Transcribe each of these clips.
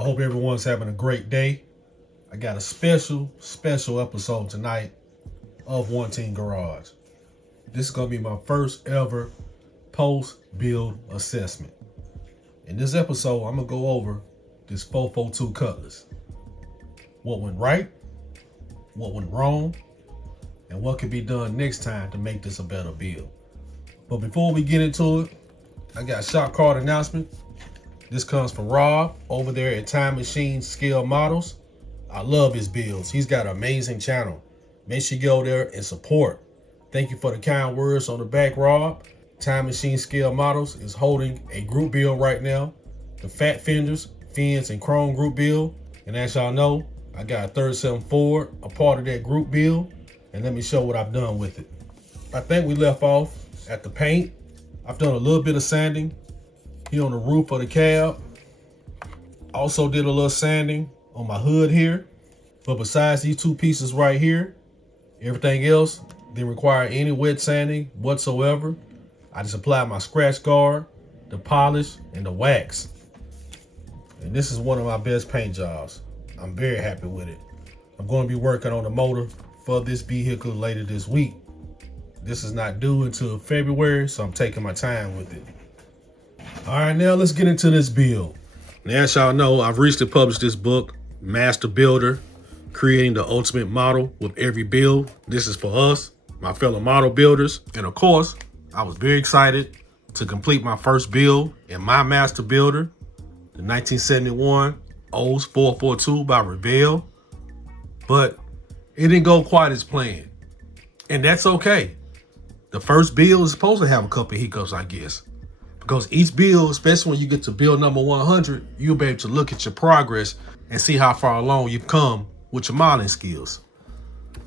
I hope everyone's having a great day. I got a special episode tonight of One Team Garage. This is going to be my first ever post-build assessment. In this episode, I'm going to go over this 442 Cutlass. What went right, what went wrong, and what can be done next time to make this a better build. But before we get into it, I got a shop card announcement. This comes from Rob over there at Time Machine Scale Models. I love his builds. He's got an amazing channel. Make sure you go there and support. Thank you for the kind words on the back, Rob. Time Machine Scale Models is holding a group build right now. The Fat Fenders, Fins, and Chrome group build. And as y'all know, I got a 37 Ford, a part of that group build. And let me show what I've done with it. I think we left off at the paint. I've done a little bit of sanding here on the roof of the cab. Also did a little sanding on my hood here. But besides these two pieces right here, everything else didn't require any wet sanding whatsoever. I just applied my scratch guard, the polish, and the wax. And this is one of my best paint jobs. I'm very happy with it. I'm going to be working on the motor for this vehicle later this week. This is not due until February, so I'm taking my time with it. All right, now let's get into this build. Now, as y'all know, I've recently published this book, Master Builder, Creating the Ultimate Model with Every Build. This is for us, my fellow model builders. And of course, I was very excited to complete my first build in my Master Builder, the 1971 O's 442 by Revell. But it didn't go quite as planned. And that's okay. The first build is supposed to have a couple of hiccups, I guess. Because each build, especially when you get to build number 100, you'll be able to look at your progress and see how far along you've come with your modeling skills.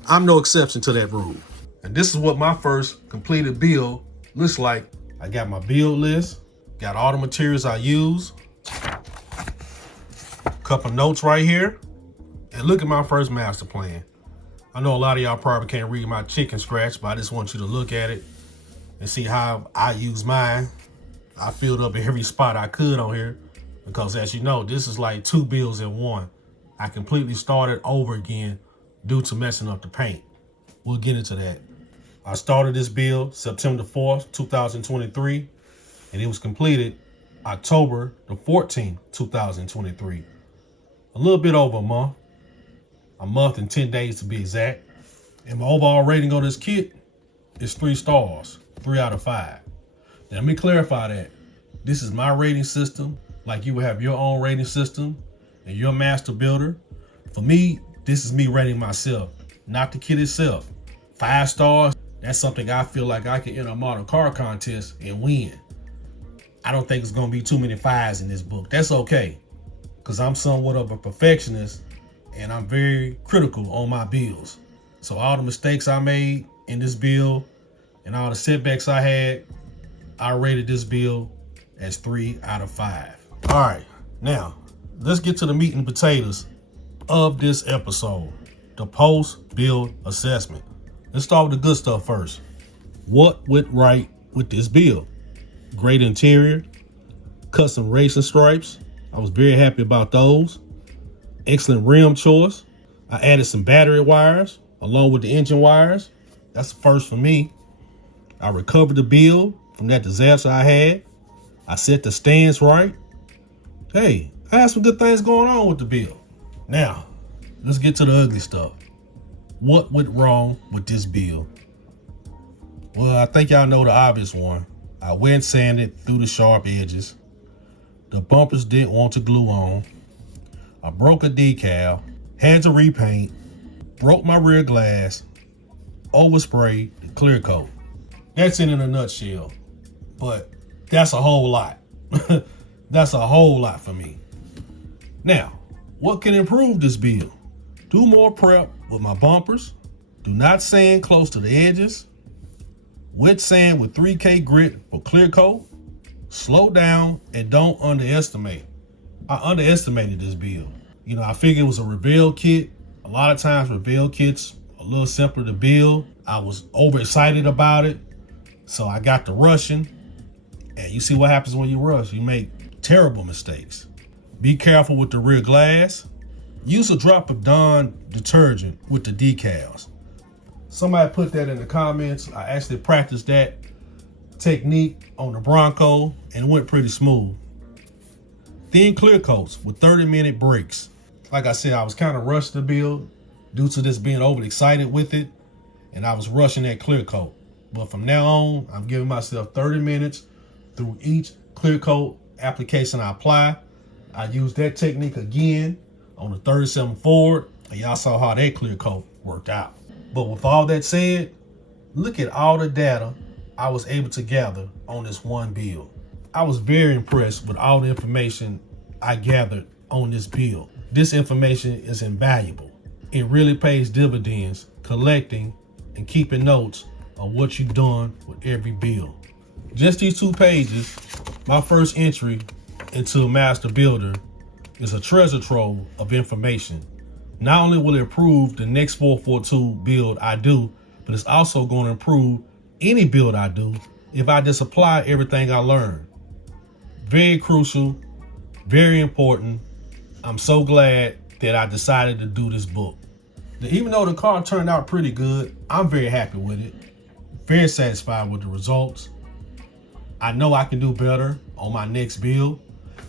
I'm no exception to that rule. And this is what my first completed build looks like. I got my build list, got all the materials I use, a couple notes right here, and look at my first master plan. I know a lot of y'all probably can't read my chicken scratch, but I just want you to look at it and see how I use mine. I filled up every spot I could on here because, as you know, this is like two builds in one. I completely started over again due to messing up the paint. We'll get into that. I started this build September 4th, 2023, and it was completed October the 14th, 2023. A little bit over a month and 10 days to be exact. And my overall rating on this kit is 3 stars, 3 out of 5. Now, let me clarify that. This is my rating system, like you would have your own rating system and your master builder. For me, this is me rating myself, not the kit itself. 5 stars, that's something I feel like I can enter a model car contest and win. I don't think it's gonna be too many 5s in this book. That's okay, because I'm somewhat of a perfectionist and I'm very critical on my builds. So all the mistakes I made in this build and all the setbacks I had, I rated this build as 3 out of 5. All right, now let's get to the meat and potatoes of this episode, the post-build assessment. Let's start with the good stuff first. What went right with this build? Great interior, custom racing stripes. I was very happy about those. Excellent rim choice. I added some battery wires along with the engine wires. That's the first for me. I recovered the build from that disaster I had. I set the stands right. Hey, I had some good things going on with the build. Now, let's get to the ugly stuff. What went wrong with this build? Well, I think y'all know the obvious one. I went sanded through the sharp edges. The bumpers didn't want to glue on. I broke a decal, had to repaint, broke my rear glass, oversprayed the clear coat. That's it in a nutshell, but that's a whole lot. That's a whole lot for me. Now, what can improve this build? Do more prep with my bumpers. Do not sand close to the edges. Wet sand with 3K grit for clear coat. Slow down and don't underestimate. I underestimated this build. You know, I figured it was a Revell kit. A lot of times Revell kits a little simpler to build. I was overexcited about it, so I got to rushing. And you see what happens when you rush. You make terrible mistakes. Be careful with the rear glass. Use a drop of Dawn detergent with the decals. Somebody put that in the comments. I actually practiced that technique on the Bronco and it went pretty smooth. Thin clear coats with 30-minute breaks. Like I said, I was kind of rushed to build due to this being overly excited with it, and I was rushing that clear coat. But from now on, I'm giving myself 30 minutes through each clear coat application I apply. I used that technique again on the 37 Ford, and y'all saw how that clear coat worked out. But with all that said, look at all the data I was able to gather on this one build. I was very impressed with all the information I gathered on this build. This information is invaluable. It really pays dividends collecting and keeping notes of what you've done with every build. Just these 2 pages, my first entry into Master Builder, is a treasure trove of information. Not only will it improve the next 442 build I do, but it's also going to improve any build I do if I just apply everything I learned. Very crucial, very important. I'm so glad that I decided to do this book. Even though the car turned out pretty good, I'm very happy with it. Very satisfied with the results. I know I can do better on my next build.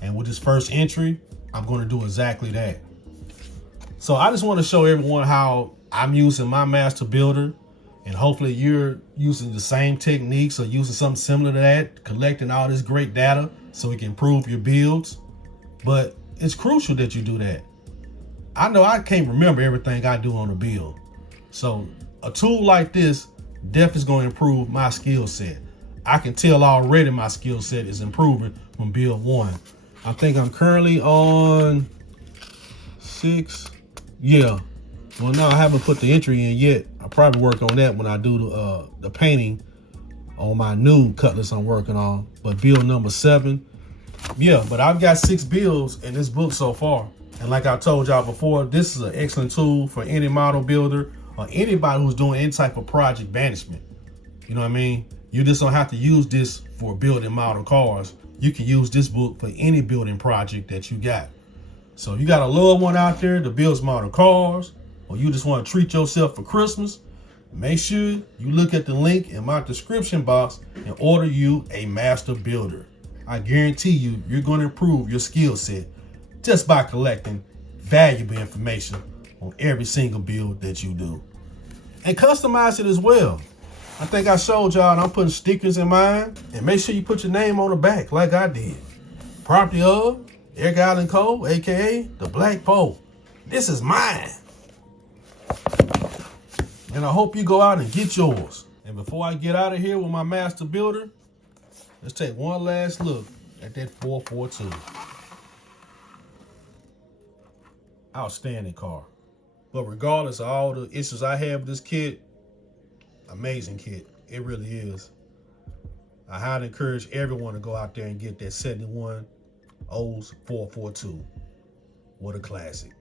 And with this first entry, I'm going to do exactly that. So I just want to show everyone how I'm using my Master Builder. And hopefully you're using the same techniques or using something similar to that, collecting all this great data so it can improve your builds. But it's crucial that you do that. I know I can't remember everything I do on a build. So a tool like this definitely is going to improve my skill set. I can tell already my skill set is improving from build 1. I think I'm currently on 6. Yeah. Well, no, I haven't put the entry in yet. I'll probably work on that when I do the painting on my new cutlass I'm working on. But build number 7. Yeah, but I've got 6 builds in this book so far. And like I told y'all before, this is an excellent tool for any model builder or anybody who's doing any type of project management. You know what I mean? You just don't have to use this for building model cars. You can use this book for any building project that you got. So you got a loved one out there that builds model cars, or you just want to treat yourself for Christmas, make sure you look at the link in my description box and order you a Master Builder. I guarantee you, you're going to improve your skill set just by collecting valuable information on every single build that you do. And customize it as well. I think I showed y'all, and I'm putting stickers in mine. And make sure you put your name on the back like I did. Property of Edgar Alan Cole, aka the Black P.O.E. This is mine. And I hope you go out and get yours. And before I get out of here with my Master Builder, let's take one last look at that 442. Outstanding car. But regardless of all the issues I have with this kit, amazing kit. It really is. I highly encourage everyone to go out there and get that 71 O's 442. What a classic.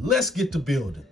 Let's get to building.